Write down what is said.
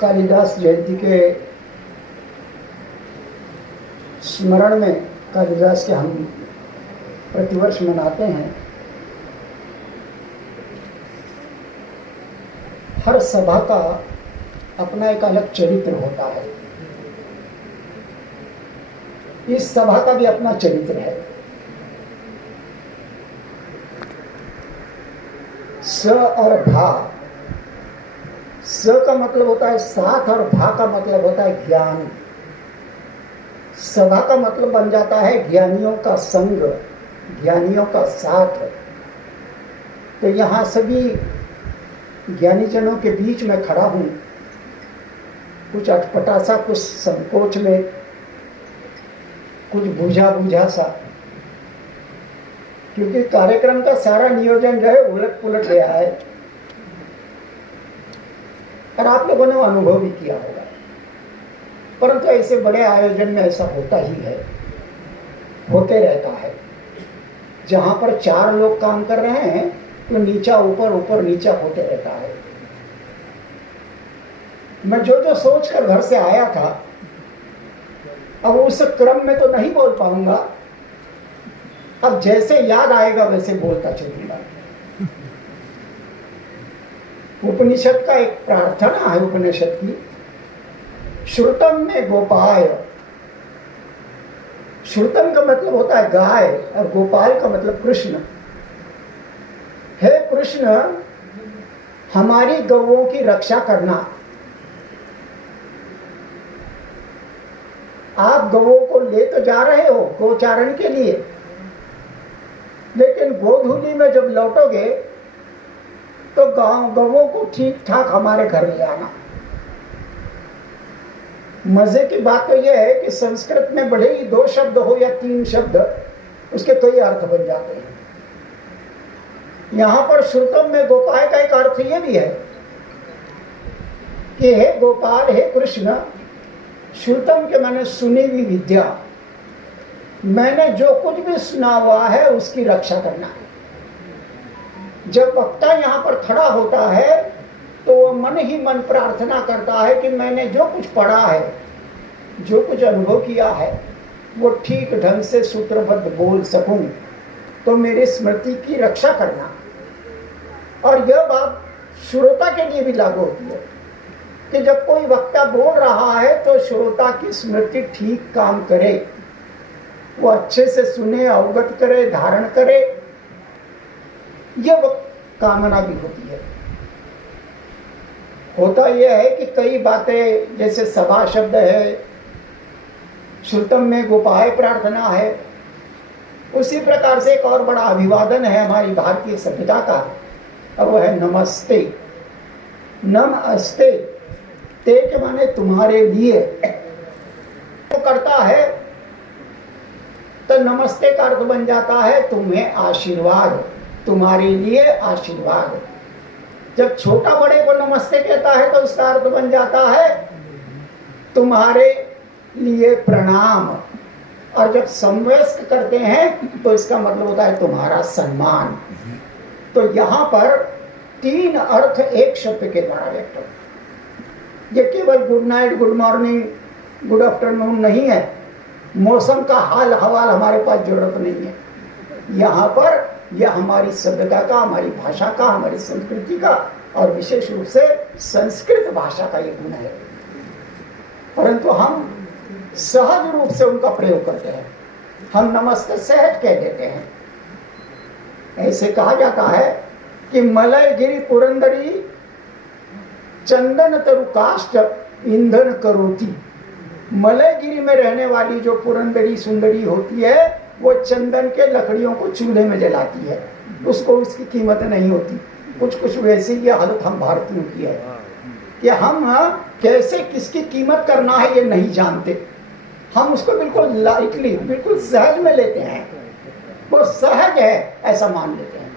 कालिदास जयंती के स्मरण में कालिदास के हम प्रतिवर्ष मनाते हैं। हर सभा का अपना एक अलग चरित्र होता है। इस सभा का भी अपना चरित्र है। स और भा, स का मतलब होता है साथ और भा का मतलब होता है ज्ञान। सभा का मतलब बन जाता है ज्ञानियों का संग, ज्ञानियों का साथ। तो यहाँ सभी ज्ञानीजनों के बीच में खड़ा हूँ, कुछ अटपटा सा, कुछ संकोच में, कुछ बुझा बुझा सा, क्योंकि कार्यक्रम का सारा नियोजन जो है उलट पुलट गया है और आप लोगों ने अनुभव भी किया होगा। परंतु ऐसे बड़े आयोजन में ऐसा होता ही है, होते रहता है। जहां पर 4 लोग काम कर रहे हैं तो नीचा ऊपर, ऊपर नीचा होते रहता है। मैं जो जो सोच कर घर से आया था, अब उस क्रम में तो नहीं बोल पाऊंगा। अब जैसे याद आएगा वैसे बोलता चलूंगा। उपनिषद का एक प्रार्थना है, उपनिषद की, श्रुतम में गोपाय। श्रुतम का मतलब होता है गाय और गोपाल का मतलब कृष्ण। हे कृष्ण, हमारी गौओं की रक्षा करना। आप गौओं को ले तो जा रहे हो गोचारण के लिए, लेकिन गोधूली में जब लौटोगे तो गौओं को ठीक ठाक हमारे घर ले आना। मजे की बात तो यह है कि संस्कृत में भले ही 2 शब्द हो या 3 शब्द, उसके कई अर्थ बन जाते हैं। यहां पर श्रुतम में गोपाल का एक अर्थ यह भी है कि हे गोपाल, हे कृष्ण, श्रुतम के मैंने सुनी हुई विद्या, मैंने जो कुछ भी सुना हुआ है उसकी रक्षा करना है। जब वक्ता यहां पर खड़ा होता है तो वह मन ही मन प्रार्थना करता है कि मैंने जो कुछ पढ़ा है, जो कुछ अनुभव किया है, वो ठीक ढंग से सूत्रबद्ध बोल सकूं, तो मेरी स्मृति की रक्षा करना। और यह बात श्रोता के लिए भी लागू होती है कि जब कोई वक्ता बोल रहा है तो श्रोता की स्मृति ठीक काम करे, वो अच्छे से सुने, अवगत करे, धारण करे, यह कामना भी होती है। होता यह है कि कई बातें, जैसे सभा शब्द है, श्रुतम में गोपाय प्रार्थना है, उसी प्रकार से एक और बड़ा अभिवादन है हमारी भारतीय सभ्यता का, और वह है नमस्ते। नमस्ते, ते के माने तुम्हारे लिए। तो करता है तो नमस्ते का अर्थ बन जाता है तुम्हें आशीर्वाद, तुम्हारे लिए आशीर्वाद। जब छोटा बड़े को नमस्ते कहता है तो उसका अर्थ बन जाता है तुम्हारे लिए प्रणाम, और जब समवयस्क करते हैं तो इसका मतलब होता है तुम्हारा सम्मान। तो यहां पर 3 अर्थ एक शब्द के द्वारा व्यक्त होते हैं। ये केवल good night, good morning, good afternoon नहीं है, मौसम का हाल हवाल हमारे पास जरूरत नहीं है। यहाँ पर यह हमारी सभ्यता का, हमारी भाषा का, हमारी संस्कृति का और विशेष रूप से संस्कृत भाषा का ये गुण है। परंतु हम सहज रूप से उनका प्रयोग करते हैं। हम नमस्ते सहज कह देते हैं। ऐसे कहा जाता है कि मलय गिरी पुरंदरी चंदन तरु काष्ठ ईंधन करोती। मलयगिरी में रहने वाली जो पुरंदरी सुंदरी होती है, वो चंदन के लकड़ियों को चूल्हे में जलाती है, उसको उसकी कीमत नहीं होती। कुछ वैसी ये हालत हम भारतीयों की है कि हम कैसे किसकी कीमत करना है ये नहीं जानते। हम उसको बिल्कुल लाइटली, बिल्कुल सहज में लेते हैं। वो सहज है ऐसा मान लेते हैं।